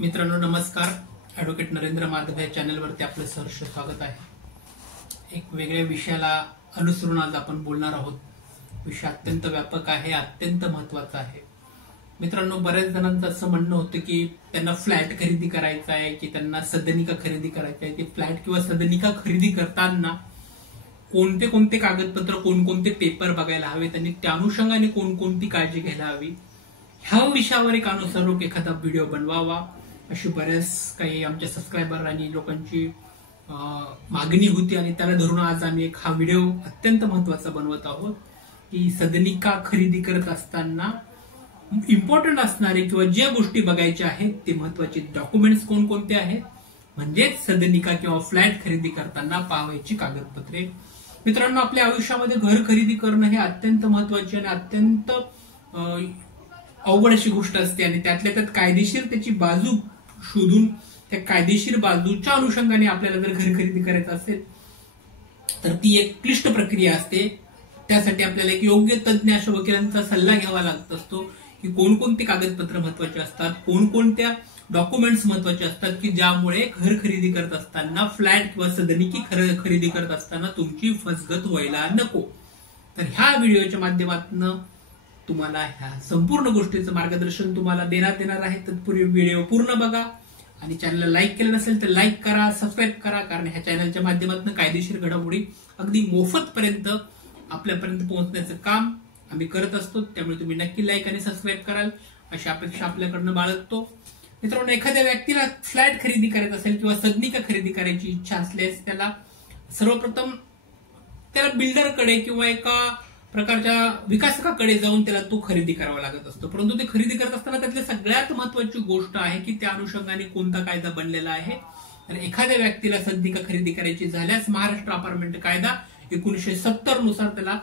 मित्रांनो नमस्कार. ॲडव्होकेट नरेंद्र माधव या चॅनलवरती आपलं सहर्ष स्वागत आहे. एक वेगळ्या विषयाला अनुसरून आज आपण बोलणार आहोत. विषय अत्यंत व्यापक आहे, अत्यंत महत्वाचा आहे. मित्रांनो, बऱ्याच जणांचं असं म्हणणं होतं की त्यांना फ्लॅट खरेदी करायचा आहे, की त्यांना सदनिका खरेदी करायची आहे. ते फ्लॅट किंवा सदनिका खरेदी करताना कोणते कोणते कागदपत्र, कोणकोणते पेपर बघायला हवेत आणि त्या अनुषंगाने कोणकोणती काळजी घ्यायला हवी, ह्या विषयावर एक अनुसरून एखादा व्हिडिओ बनवावा अशी बऱ्याच काही आमच्या सबस्क्रायबर आणि लोकांची मागणी होती आणि त्याला धरून आज आम्ही एक हा व्हिडिओ अत्यंत महत्वाचा बनवत आहोत की सदनिका खरेदी करत असताना इम्पॉर्टंट असणारे किंवा ज्या गोष्टी बघायच्या आहेत ते महत्वाचे डॉक्युमेंट्स कोणकोणते आहेत, म्हणजेच सदनिका किंवा फ्लॅट खरेदी करताना पाहायची कागदपत्रे. मित्रांनो, आपल्या आयुष्यामध्ये घर खरेदी करणं हे अत्यंत महत्वाचे आणि अत्यंत अवघड अशी गोष्ट असते आणि त्यातल्या त्यात कायदेशीर त्याची बाजू शोधून त्या कायदेशीर बाजूच्या अनुषंगाने आपल्याला जर घर खरेदी करायचं असेल तर ती एक क्लिष्ट प्रक्रिया असते. त्यासाठी आपल्याला एक योग्य तज्ञ अशा वकिलांचा सल्ला घ्यावा लागत असतो की कोणकोणती कागदपत्र महत्वाची असतात, कोणकोणत्या डॉक्युमेंट्स महत्वाचे असतात की ज्यामुळे घर खरेदी करत असताना, फ्लॅट किंवा सदनिकी खरेदी करत असताना तुमची फसगत व्हायला नको. तर ह्या व्हिडिओच्या माध्यमातून तुम्हाला ह्या संपूर्ण गोष्टीचं मार्गदर्शन तुम्हाला देण्यात येणार आहे. तत्पूर्वी व्हिडिओ पूर्ण बघा आणि चॅनलला लाईक केलं नसेल तर लाईक करा, सबस्क्राईब करा, कारण ह्या चॅनलच्या माध्यमातून कायदेशीर घडामोडी अगदी मोफतपर्यंत आपल्यापर्यंत पोहोचण्याचं काम आम्ही करत असतो. त्यामुळे तुम्ही नक्की लाईक आणि सबस्क्राईब कराल अशी अपेक्षा आपल्याकडनं बाळगतो. मित्रांनो, एखाद्या व्यक्तीला फ्लॅट खरेदी करायचा असेल किंवा सदनिका खरेदी करायची इच्छा असल्यास त्याला सर्वप्रथम त्याला बिल्डरकडे किंवा एका प्रकारच्या विकासकाकडे जाऊन त्याला तो खरेदी करावा लागत असतो. परंतु ते खरेदी करत असताना त्यातली सगळ्यात महत्वाची गोष्ट आहे की त्या अनुषंगाने कोणता कायदा बनलेला आहे. तर एखाद्या व्यक्तीला सदनिका खरेदी करायची झाल्यास महाराष्ट्र अपार्टमेंट कायदा 1970 नुसार त्याला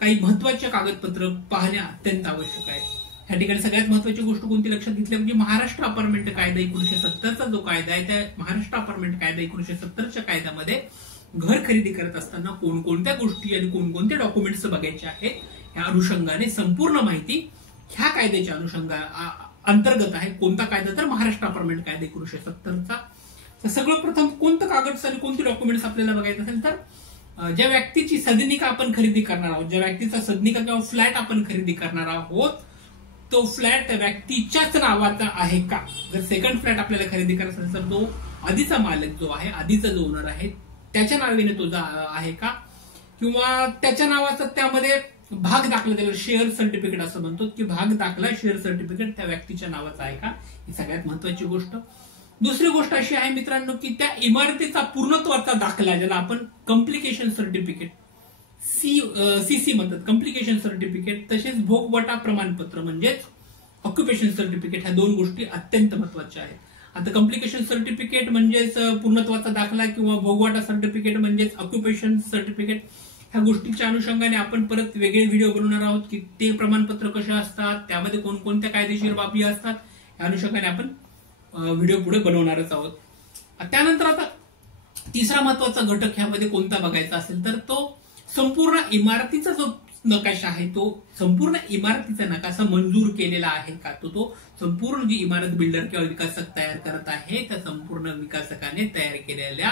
काही महत्वाचे कागदपत्र पाहणे अत्यंत आवश्यक आहे. या ठिकाणी सगळ्यात महत्वाची गोष्ट कोणती लक्षात घेतली म्हणजे महाराष्ट्र अपार्टमेंट कायदा 1970चा जो कायदा आहे त्या महाराष्ट्र अपार्टमेंट कायदा 1970च्या कायद्यामध्ये घर खरेदी करत असताना कोणकोणत्या गोष्टी आणि कोणकोणते डॉक्युमेंट्स बघायचे आहेत या अनुषंगाने संपूर्ण माहिती ह्या कायद्याच्या अंतर्गत आहे. कोणता कायदा तर महाराष्ट्र अपार्टमेंट कायदा 1970चा. तर सगळं प्रथम कोणतं कागद आणि कोणते डॉक्युमेंट्स आपल्याला बघायचं असेल तर ज्या व्यक्तीची सदनिका आपण खरेदी करणार आहोत, ज्या व्यक्तीचा सदनिका किंवा फ्लॅट आपण खरेदी करणार आहोत तो फ्लॅट त्या व्यक्तीच्याच नावाचा आहे का. जर सेकंड फ्लॅट आपल्याला खरेदी करायचा असेल तर तो आधीचा मालक जो आहे, आधीचा जो ओनर आहे त्याच्या नावाने तो आहे का, किंवा त्याच्या नावाचा त्यामध्ये भाग दाखला, त्याला शेअर सर्टिफिकेट असं म्हणतो की भाग दाखला शेअर सर्टिफिकेट त्या व्यक्तीच्या नावाचा आहे का, ही सगळ्यात महत्वाची गोष्ट. दुसरी गोष्ट अशी आहे मित्रांनो की त्या इमारतीचा पूर्णत्वाचा दाखला, ज्याला आपण कम्प्लिकेशन सर्टिफिकेट सीसी म्हणतात, कम्प्लिकेशन सर्टिफिकेट, तसेच भोगवटा प्रमाणपत्र म्हणजेच ऑक्युपेशन सर्टिफिकेट, ह्या दोन गोष्टी अत्यंत महत्वाच्या आहेत. आता कम्प्लिकेशन सर्टिफिकेट म्हणजेच पूर्णत्वाचा दाखला किंवा भोगवटा सर्टिफिकेट म्हणजेच ऑक्युपेशन सर्टिफिकेट, ह्या गोष्टीच्या अनुषंगाने आपण परत वेगळे व्हिडिओ बनवणार आहोत की ते प्रमाणपत्र कसे असतात, त्यामध्ये कोणकोणत्या कायदेशीर बाबी असतात, या अनुषंगाने आपण व्हिडिओ पुढे बनवणारच आहोत. त्यानंतर आता तिसरा महत्वाचा घटक ह्यामध्ये कोणता बघायचा असेल तर तो संपूर्ण इमारतीचा जो नकाशा आहे तो संपूर्ण इमारतीचा नकाशा मंजूर केलेला आहे का, तो संपूर्ण जी इमारत बिल्डर किंवा विकासक तयार करत आहे त्या संपूर्ण विकासकाने तयार केलेल्या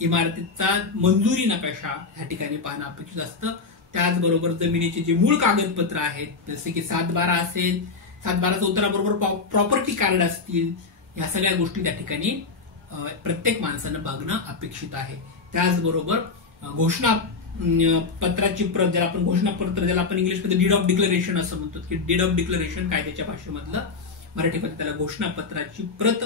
इमारतीचा मंजुरी नकाशा ह्या ठिकाणी पाहणं अपेक्षित असतं. त्याचबरोबर जमिनीचे जे मूळ कागदपत्र आहेत जसे की 7/12 असेल, 7/12च्या उत्तराबरोबर प्रॉपर्टी कार्ड असतील, या सगळ्या गोष्टी त्या ठिकाणी प्रत्येक माणसानं बघणं अपेक्षित आहे. त्याचबरोबर घोषणा पत्राची प्रत, ज्याला आपण घोषणापत्र, ज्याला आपण इंग्लिशमध्ये डीड ऑफ डिक्लरेशन असं म्हणतो की डीड ऑफ डिक्लरेशन कायद्याच्या भाषेमधलं, मराठीमध्ये त्याला घोषणापत्राची प्रत,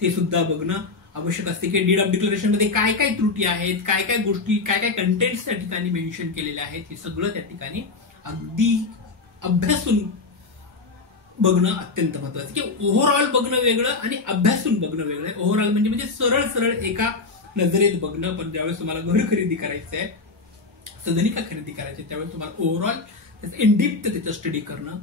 ते सुद्धा बघणं आवश्यक असते की डीड ऑफ डिक्लरेशन मध्ये काय काय त्रुटी आहेत, काय काय गोष्टी, काय काय कंटेंट्स त्या ठिकाणी मेन्शन केलेले आहेत, हे सगळं त्या ठिकाणी अगदी अभ्यासून बघणं अत्यंत महत्वाचं. की ओव्हरऑल बघणं वेगळं आणि अभ्यासून बघणं वेगळं. ओव्हरऑल म्हणजे सरळ सरळ एका नजरेत बघणं, पण ज्यावेळेस तुम्हाला घर खरेदी करायचं आहे, सदनिका खरेदी करायची, त्यावेळेस तुम्हाला ओव्हरऑल इन डिप्थ त्याचं स्टडी करणं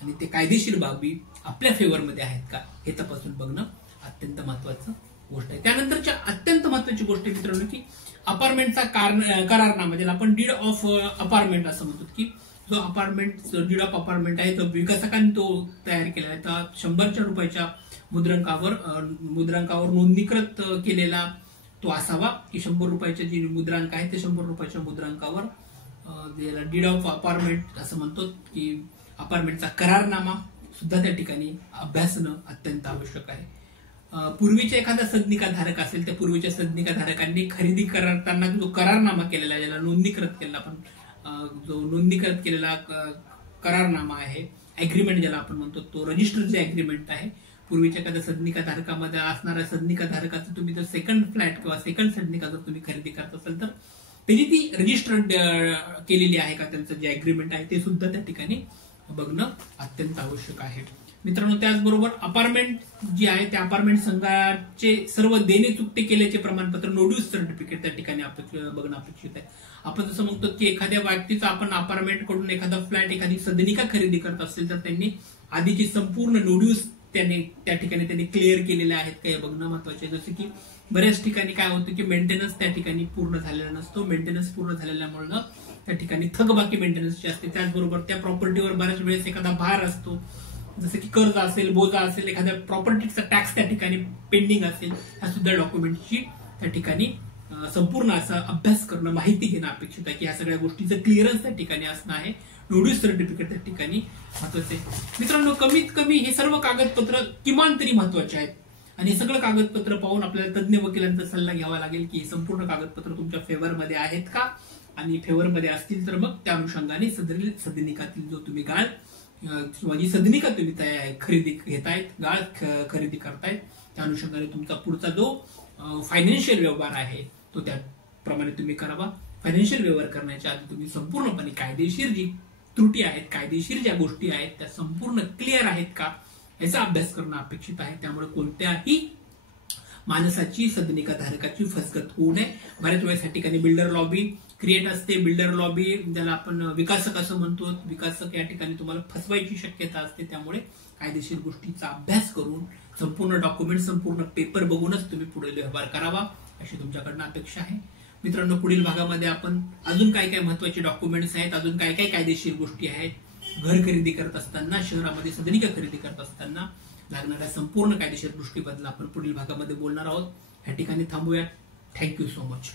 आणि ते कायदेशीर बाबी आपल्या फेवरमध्ये आहेत का हे तपासून बघणं अत्यंत महत्वाचं गोष्ट आहे. त्यानंतरच्या अत्यंत महत्वाची गोष्ट मित्रांनो की अपार्टमेंटचा करारनामा, ज्याला आपण डीड ऑफ अपार्टमेंट असं म्हणतो की जो अपार्टमेंट डीड ऑफ अपार्टमेंट आहे तो विकासकांनी तो तयार केला आहे. तर 100 रुपयाच्या मुद्रांकावर नोंदणीकृत केलेला तो असावा की 100 रुपयाचे जे मुद्रांक आहे ते 100 रुपयाच्या मुद्रांकावर डीड ऑफ अपार्टमेंट असं म्हणतो की अपार्टमेंटचा करारनामा सुद्धा त्या ठिकाणी अभ्यासणं अत्यंत आवश्यक आहे. पूर्वीच्या एखादा सदनिका धारक असेल त्या पूर्वीच्या सदनिका धारकांनी खरेदी करताना जो करारनामा केलेला ज्याला नोंदणीकृत केलेला आपण जो नोंदणीकृत केलेला करारनामा आहे अग्रीमेंट ज्याला आपण म्हणतो तो रजिस्टर्ड जे अग्रीमेंट आहे पूर्वीच्या एखाद्या सदनिका धारकामध्ये असणाऱ्या सदनिका धारकाचं तुम्ही जर सेकंड फ्लॅट किंवा सेकंड सदनिका जर तुम्ही खरेदी करत असाल तर त्याची ती रजिस्टर्ड केलेली आहे का त्यांचं जे अग्रीमेंट आहे ते सुद्धा त्या ठिकाणी बघणं अत्यंत आवश्यक आहे. मित्रांनो त्याचबरोबर अपार्टमेंट जी आहे त्या अपार्टमेंट संघाचे सर्व देणे चुकते केल्याचे प्रमाणपत्र नोड्यूस सर्टिफिकेट त्या ठिकाणी बघणं अपेक्षित आहे. आपण जसं म्हणतो की एखाद्या व्यक्तीचा आपण अपार्टमेंट कडून एखादा फ्लॅट एखादी सदनिका खरेदी करत असेल तर त्यांनी आधीची संपूर्ण नोड्यूस त्या ठिकाणी त्यांनी क्लिअर केलेले आहेत का हे बघणं महत्वाचे आहे. जसं की बऱ्याच ठिकाणी काय होतं की मेंटेनन्स त्या ठिकाणी पूर्ण झालेला नसतो. मेंटेनन्स पूर्ण झालेल्यामुळे त्या ठिकाणी थकबाकी मेंटेनन्सची असते. त्याचबरोबर त्या प्रॉपर्टीवर बऱ्याच वेळेस एखादा भार असतो जसं की कर्ज असेल बोजा असेल एखाद्या प्रॉपर्टीचा टॅक्स त्या ठिकाणी पेंडिंग असेल ह्या सुद्धा डॉक्युमेंटची त्या ठिकाणी संपूर्ण असा अभ्यास करणं माहिती घेणं अपेक्षित आहे की ह्या सगळ्या गोष्टीचं क्लिअरन्स त्या ठिकाणी असणं आहे. नोड्यूस सर्टिफिकेट त्या ठिकाणी महत्वाचे आहे. मित्रांनो कमीत कमी हे सर्व कागदपत्र किमान तरी महत्वाचे आहेत आणि हे सगळं कागदपत्र पाहून आपल्याला तज्ञ वकिलांचा सल्ला घ्यावा लागेल की संपूर्ण कागदपत्र तुमच्या फेवरमध्ये आहेत का आणि फेवरमध्ये असतील तर मग त्या अनुषंगाने सदनिकातील जो तुम्ही गाळ किंवा जी सदनिका तुम्ही खरेदी घेतायत गाळ खरेदी करतायत त्या अनुषंगाने तुमचा पुढचा जो फायनान्शियल व्यवहार आहे तो त्याप्रमाणे तुम्ही करावा. फायनान्शियल व्यवहार करण्याच्या आधी तुम्ही संपूर्णपणे कायदेशीर जी त्रुटी आहेत कायदेशीर ज्या गोष्टी आहेत त्या संपूर्ण क्लिअर आहेत का याचा अभ्यास करणं अपेक्षित आहे. त्यामुळे कोणत्याही माणसाची सदनिका धारकाची फसगत होऊ नये. बऱ्याच वेळेस या ठिकाणी बिल्डर लॉबी क्रिएट असते. बिल्डर लॉबी ज्याला आपण विकासक असं म्हणतो विकासक या ठिकाणी तुम्हाला फसवायची शक्यता असते. त्यामुळे कायदेशीर गोष्टीचा अभ्यास करून संपूर्ण डॉक्युमेंट संपूर्ण पेपर बघूनच तुम्ही पुढे व्यवहार करावा अशी तुमच्याकडनं अपेक्षा आहे. मित्रांनो पुढील भागामध्ये आपण अजून काय काय महत्वाचे डॉक्युमेंट्स आहेत अजून काय काय कायदेशीर गोष्टी आहेत घर खरेदी करत असताना शहरामध्ये सदनिका खरेदी करत असताना लागणाऱ्या संपूर्ण कायदेशीर गोष्टीबद्दल आपण पुढील भागामध्ये बोलणार आहोत. या ठिकाणी थांबूया. Thank you so much.